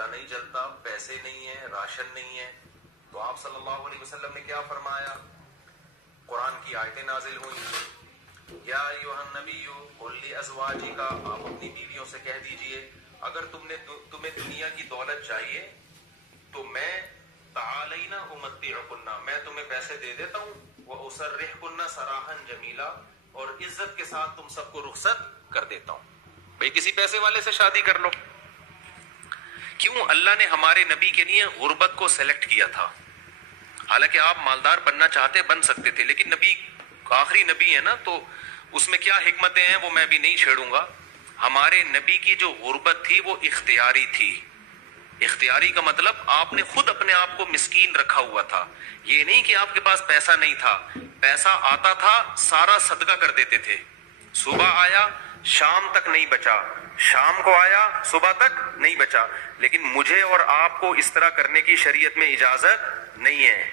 چولہا نہیں جلتا، پیسے نہیں ہیں، راشن نہیں ہے، تو آپ صلی اللہ علیہ وسلم نے کیا فرمایا؟ قرآن کی آیتیں نازل ہوئی، یا ایھا النبی قل لازواجک، آپ اپنی بیویوں سے کہہ دیجئے اگر تمہیں دنیا کی دولت چاہیے تو میں تعالینا امتعکن، میں تمہیں پیسے دے دیتا ہوں، واسرحکن سراحا جمیلا، اور عزت کے ساتھ تم سب کو رخصت کر دیتا ہوں۔ بھئی کسی پیسے والے سے شادی کر لو۔ کیوں اللہ نے ہمارے نبی کے لیے غربت کو سلیکٹ کیا تھا؟ حالانکہ آپ مالدار بننا چاہتے بن سکتے تھے، لیکن نبی آخری نبی ہے نا، تو اس میں کیا حکمتیں ہیں وہ میں بھی نہیں چھیڑوں گا۔ ہمارے نبی کی جو غربت تھی وہ اختیاری تھی۔ اختیاری کا مطلب آپ نے خود اپنے آپ کو مسکین رکھا ہوا تھا، یہ نہیں کہ آپ کے پاس پیسہ نہیں تھا، پیسہ آتا تھا سارا صدقہ کر دیتے تھے، صبح آیا شام تک نہیں بچا، شام کو آیا صبح تک نہیں بچا، لیکن مجھے اور آپ کو اس طرح کرنے کی شریعت میں اجازت نہیں ہے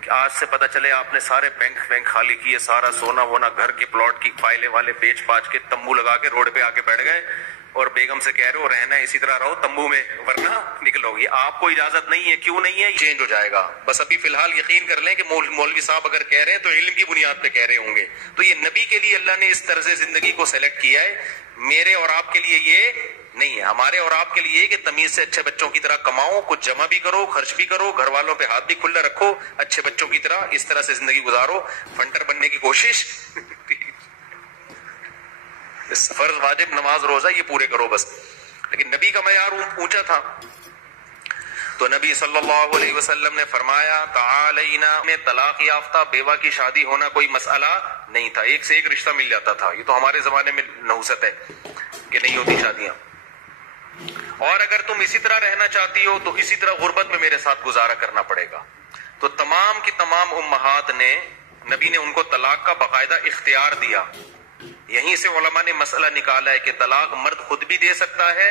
کہ آج سے پتہ چلے آپ نے سارے بینک خالی کیے، سارا سونا وونا گھر کے پلاٹ کی فائلیں والے بیچ باچ کے تمبو لگا کے روڈ پہ آ کے بیٹھ گئے اور بیگم سے کہہ رہے ہو رہنا ہے اسی طرح رہو تمبو میں ورنہ نکلو گی۔ آپ کو اجازت نہیں ہے، کیوں نہیں ہے؟ چینج ہو جائے گا، بس ابھی فی الحال یقین کر لیں کہ مولوی صاحب اگر کہہ رہے ہیں تو علم کی بنیاد پہ کہہ رہے ہوں گے۔ تو یہ نبی کے لیے اللہ نے اس طرز زندگی کو سلیکٹ کیا ہے، میرے اور آپ کے لیے یہ نہیں ہے۔ ہمارے اور آپ کے لیے یہ کہ تمیز سے اچھے بچوں کی طرح کماؤ، کچھ جمع بھی کرو، خرچ بھی کرو، گھر والوں پہ ہاتھ بھی کھلا رکھو، اچھے بچوں کی طرح اس طرح سے زندگی گزارو، فنٹر بننے کی کوشش فرض واجب نماز روزہ یہ پورے کرو بس۔ لیکن نبی کا معیار اونچا تھا، تو نبی صلی اللہ علیہ وسلم نے فرمایا تعالینا، میں طلاق یافتہ بیوہ کی شادی ہونا کوئی مسئلہ نہیں تھا، ایک سے ایک رشتہ مل جاتا تھا۔ یہ تو ہمارے زمانے میں نحوست ہے کہ نہیں ہوتی شادیاں۔ اور اگر تم اسی طرح رہنا چاہتی ہو تو اسی طرح غربت میں میرے ساتھ گزارا کرنا پڑے گا۔ تو تمام کی تمام امہات نے، نبی نے ان کو طلاق کا باقاعدہ اختیار دیا۔ یہیں سے علماء نے مسئلہ نکالا ہے کہ طلاق مرد خود بھی دے سکتا ہے،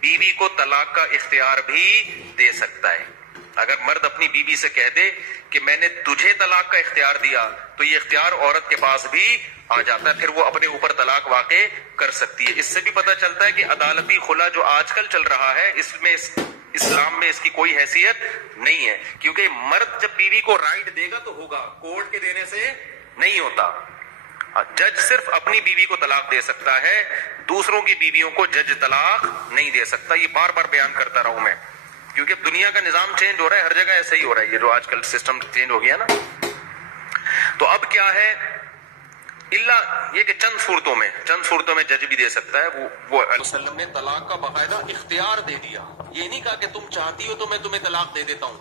بیوی کو طلاق کا اختیار بھی دے سکتا ہے۔ اگر مرد اپنی بیوی سے کہہ دے کہ میں نے تجھے طلاق کا اختیار دیا تو یہ اختیار عورت کے پاس بھی آ جاتا ہے، پھر وہ اپنے اوپر طلاق واقع کر سکتی ہے۔ اس سے بھی پتہ چلتا ہے کہ عدالتی خلا جو آج کل چل رہا ہے اس میں اسلام میں اس کی کوئی حیثیت نہیں ہے، کیونکہ مرد جب بیوی کو رائٹ دے گا تو ہوگا، کورٹ کے دینے سے نہیں ہوتا۔ جج صرف اپنی بیوی کو طلاق دے سکتا ہے، دوسروں کی بیویوں کو جج طلاق نہیں دے سکتا۔ یہ بار بار بیان کرتا رہا ہوں میں، کیونکہ دنیا کا نظام چینج ہو رہا ہے، ہر جگہ ایسا ہی ہو رہا ہے، یہ جو آج کل سسٹم چینج ہو گیا نا۔ تو اب کیا ہے، اللہ یہ کہ چند صورتوں میں جج بھی دے سکتا ہے۔ وہ وسلم نے طلاق کا باقاعدہ اختیار دے دیا، یہ نہیں کہا کہ تم چاہتی ہو تو میں تمہیں طلاق دے دیتا ہوں،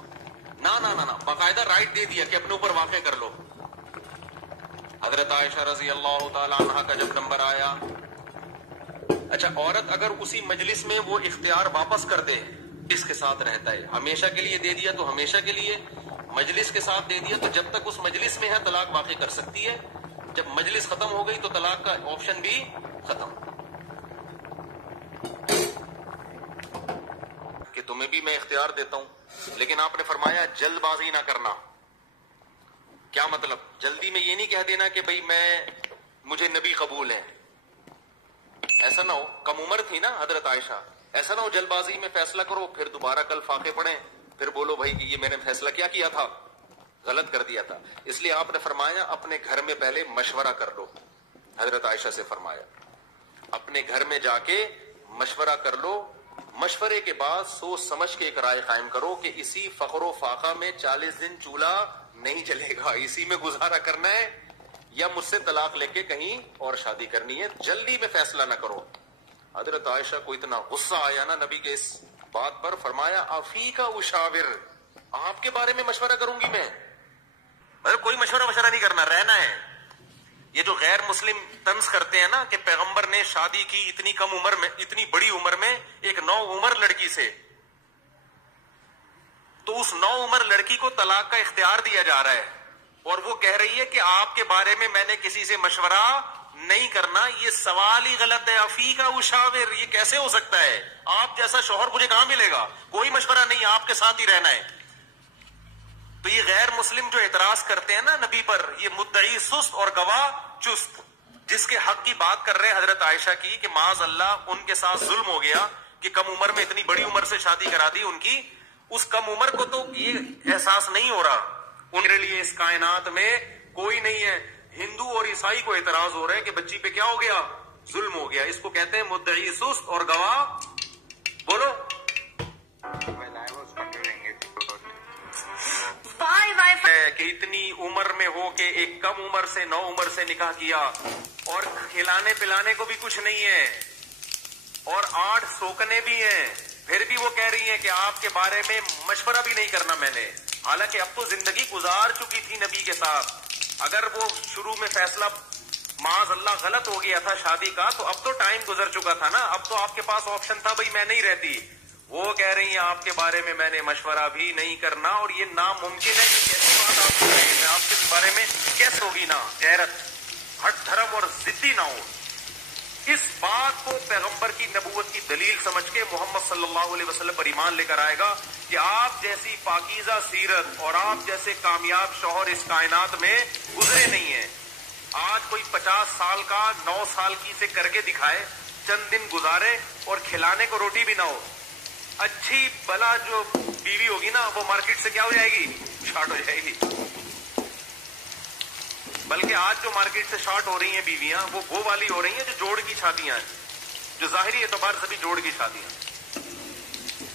نہ، باقاعدہ رائٹ دے دیا کہ اپنے اوپر واقع کر لو۔ حضرت عائشہ رضی اللہ تعالی عنہ کا جب نمبر آیا، اچھا عورت اگر اسی مجلس میں وہ اختیار واپس کر دے، اس کے ساتھ رہتا ہے، ہمیشہ کے لیے دے دیا تو ہمیشہ کے لیے، مجلس کے ساتھ دے دیا تو جب تک اس مجلس میں ہے طلاق واقع کر سکتی ہے، جب مجلس ختم ہو گئی تو طلاق کا آپشن بھی ختم۔ کہ تمہیں بھی میں اختیار دیتا ہوں، لیکن آپ نے فرمایا جلد بازی نہ کرنا۔ کیا مطلب؟ جلدی میں یہ نہیں کہہ دینا کہ بھئی مجھے نبی قبول ہے، ایسا نہ ہو۔ کم عمر تھی نا حضرت عائشہ، ایسا نہ ہو جلد بازی میں فیصلہ کرو پھر دوبارہ کل فاقے پڑھیں، پھر بولو بھائی کہ یہ میں نے فیصلہ کیا تھا، غلط کر دیا تھا۔ اس لیے آپ نے فرمایا اپنے گھر میں پہلے مشورہ کر لو، حضرت عائشہ سے فرمایا اپنے گھر میں جا کے مشورہ کر لو، مشورے کے بعد سوچ سمجھ کے ایک رائے قائم کرو کہ اسی فخر و فاقہ میں 40 دن چولہا نہیں چلے گا، اسی میں گزارا کرنا ہے یا مجھ سے طلاق لے کے کہیں اور شادی کرنی ہے، جلدی میں فیصلہ نہ کرو۔ حضرت عائشہ کو اتنا غصہ آیا نا نبی کے اس بات پر، فرمایا افیک اشاور، آپ کے بارے میں مشورہ کروں گی میں؟ کوئی مشورہ نہیں کرنا، رہنا ہے۔ یہ جو غیر مسلم طنز کرتے ہیں نا کہ پیغمبر نے شادی کی اتنی کم عمر میں، اتنی بڑی عمر میں ایک نو عمر لڑکی سے، تو اس نو عمر لڑکی کو طلاق کا اختیار دیا جا رہا ہے اور وہ کہہ رہی ہے کہ آپ کے بارے میں نے کسی سے مشورہ نہیں کرنا۔ یہ سوال ہی غلط ہے، افیک اشاور، یہ کیسے ہو سکتا ہے؟ آپ جیسا شوہر مجھے کہاں ملے گا؟ کوئی مشورہ نہیں، آپ کے ساتھ ہی رہنا ہے۔ تو یہ غیر مسلم جو اعتراض کرتے ہیں نا نبی پر، یہ مدعی سست اور گواہ چست، جس کے حق کی بات کر رہے ہیں حضرت عائشہ کی کہ معاذ اللہ ان کے ساتھ ظلم ہو گیا کہ کم عمر میں اتنی بڑی عمر سے شادی کرا دی ان کی. اس کم عمر کو تو یہ احساس نہیں ہو رہا. ان کے لیے اس کائنات میں کوئی نہیں ہے. ہندو اور عیسائی کو اعتراض ہو رہا ہے کہ بچی پہ کیا ہو گیا؟ ظلم ہو گیا. اس کو کہتے ہیں مدعی سست اور گواہ بولو. کہ اتنی عمر میں ہو کے ایک کم عمر سے 9 عمر سے نکاح کیا اور کھلانے پلانے کو بھی کچھ نہیں ہے اور 8 سوکنے بھی ہیں, پھر بھی وہ کہہ رہی ہیں کہ آپ کے بارے میں مشورہ بھی نہیں کرنا میں نے. حالانکہ اب تو زندگی گزار چکی تھی نبی کے ساتھ. اگر وہ شروع میں فیصلہ معاذ اللہ غلط ہو گیا تھا شادی کا تو اب تو ٹائم گزر چکا تھا نا. اب تو آپ کے پاس آپشن تھا بھائی میں نہیں رہتی. وہ کہہ رہی ہیں آپ کے بارے میں میں نے مشورہ بھی نہیں کرنا, اور یہ ناممکن ہے کہ کیسی بات آپ کو کہے میں آپ کے بارے میں کیسے ہوگی نا. غیرت, ہٹ دھرم اور ضدی نہ ہو. اس بات کو پیغمبر کی نبوت کی دلیل سمجھ کے محمد صلی اللہ علیہ وسلم پر ایمان لے کر آئے گا کہ آپ جیسی پاکیزہ سیرت اور آپ جیسے کامیاب شوہر اس کائنات میں گزرے نہیں ہیں. آج کوئی 50 سال کا 9 سال کی سے کر کے دکھائے, چند دن گزارے اور کھلانے کو روٹی بھی نہ ہو, اچھی بلا جو بیوی ہوگی نا وہ مارکیٹ سے کیا ہو جائے گی؟ شارٹ ہو جائے گی. بلکہ آج جو مارکیٹ سے شارٹ ہو رہی ہیں بیویاں وہ والی ہو رہی ہیں جو جوڑ کی شادیاں ہیں, جو ظاہری اعتبار سے بھی جوڑ کی شادیاں.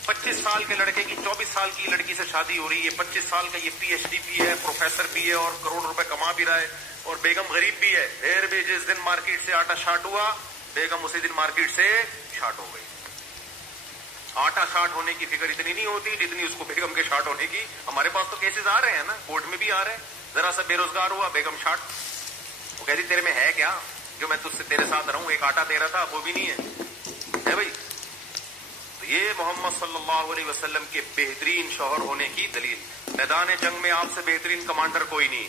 25 سال کے لڑکے کی 24 سال کی لڑکی سے شادی ہو رہی ہے. 25 سال کا یہ پی ایچ ڈی بھی ہے, پروفیسر بھی ہے اور کروڑ روپے کما بھی رہا ہے, اور بیگم غریب بھی ہے. پھر بھی جس دن مارکیٹ سے آٹا شارٹ ہوا بیگم اسی دن مارکیٹ سے شارٹ ہو گئی. آٹا شارٹ ہونے کی فکر اتنی نہیں ہوتی جتنی اس کو بیگم کے شارٹ ہونے کی. ہمارے پاس تو کیسز آ رہے ہیں نا, کورٹ میں بھی آ رہے ہیں. ذرا سا بے روزگار ہوا بیگم شارٹ. وہ کہتی تیرے میں ہے کیا جو میں تجھ سے تیرے ساتھ رہوں, ایک آٹا تیرا تھا وہ بھی نہیں ہے بھائی. تو یہ محمد صلی اللہ علیہ وسلم کے بہترین شوہر ہونے کی دلیل. میدان جنگ میں آپ سے بہترین کمانڈر کوئی نہیں,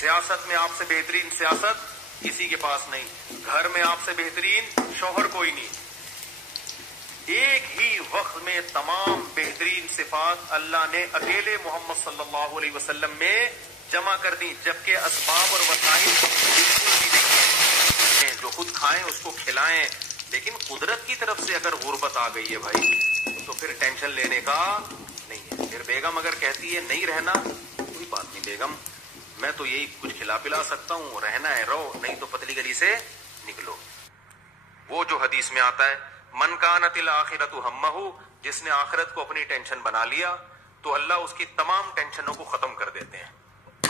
سیاست میں آپ سے بہترین سیاست کسی کے پاس نہیں, گھر میں آپ سے بہترین شوہر کوئی نہیں. ایک ہی وقت میں تمام بہترین صفات اللہ نے اکیلے محمد صلی اللہ علیہ وسلم میں جمع کر دی, جبکہ اسباب اور وسائل بالکل بھی نہیں, جو خود کھائیں اس کو کھلائیں. لیکن قدرت کی طرف سے اگر غربت آ گئی ہے بھائی تو پھر ٹینشن لینے کا نہیں ہے. پھر بیگم اگر کہتی ہے نہیں رہنا, کوئی بات نہیں بیگم, میں تو یہی کچھ کھلا پلا سکتا ہوں, رہنا ہے رہو, نہیں تو پتلی گلی سے نکلو. وہ جو حدیث میں آتا ہے من کانت الآخرۃ ہمہ, جس نے آخرت کو اپنی ٹینشن بنا لیا تو اللہ اس کی تمام ٹینشنوں کو ختم کر دیتے ہیں,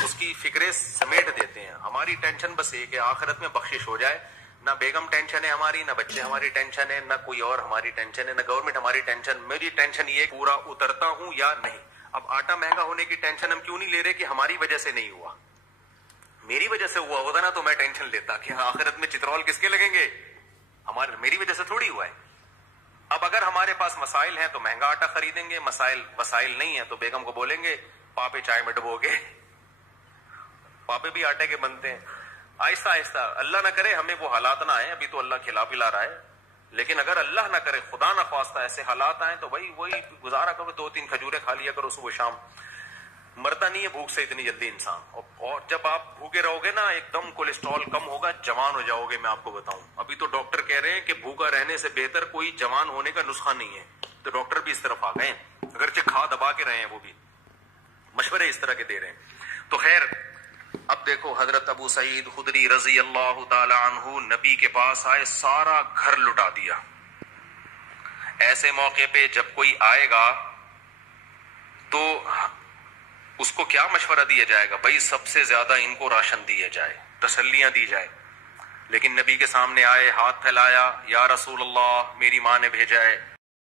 اس کی فکریں سمیٹ دیتے ہیں. ہماری ٹینشن بس ایک ہے, آخرت میں بخشش ہو جائے. نہ بیگم ٹینشن ہے ہماری, نہ بچے ہماری ٹینشن ہے, نہ کوئی اور ہماری ٹینشن ہے, نہ گورنمنٹ ہماری ٹینشن. میری ٹینشن یہ پورا اترتا ہوں یا نہیں. اب آٹا مہنگا ہونے کی ٹینشن ہم کیوں نہیں لے رہے کہ ہماری وجہ سے نہیں ہوا, میری وجہ سے ہوا ہوتا نا تو میں ٹینشن لیتا کہ آخرت میں چترول کس کے لگیں گے, میری وجہ سے تھوڑی ہوا ہے. اب اگر ہمارے پاس مسائل ہیں تو مہنگا آٹا خریدیں گے, وسائل نہیں ہیں تو بیگم کو بولیں گے پاپے چائے میں ڈبو گے. پاپے بھی آٹے کے بنتے ہیں. آہستہ آہستہ, اللہ نہ کرے ہمیں وہ حالات نہ آئے, ابھی تو اللہ کھلا پلا رہا ہے, لیکن اگر اللہ نہ کرے خدا نہ خواستہ ایسے حالات آئیں تو بھائی وہی گزارا کرو, 2-3 کھجوریں کھا لیا کرو صبح شام. مرتا نہیں ہے بھوک سے اتنی جلدی انسان, اور جب آپ بھوکے رہو گے نا ایک دم کولیسٹرول کم ہوگا, جوان ہو جاؤ گے. میں آپ کو بتاؤں, ابھی تو ڈاکٹر کہہ رہے ہیں کہ بھوکا رہنے سے بہتر کوئی جوان ہونے کا نسخہ نہیں ہے, تو ڈاکٹر بھی اس طرف آ گئے, اگرچہ کھا دبا کے رہے ہیں وہ بھی مشورے اس طرح کے دے رہے ہیں. تو خیر, اب دیکھو حضرت ابو سعید خدری رضی اللہ تعالی عنہ نبی کے پاس آئے, سارا گھر لٹا دیا. ایسے موقع پہ جب کوئی آئے گا تو اس کو کیا مشورہ دیا جائے گا؟ بھائی سب سے زیادہ ان کو راشن دیا جائے, تسلیاں دی جائے. لیکن نبی کے سامنے آئے, ہاتھ پھیلایا, یا رسول اللہ میری ماں نے بھیجا ہے.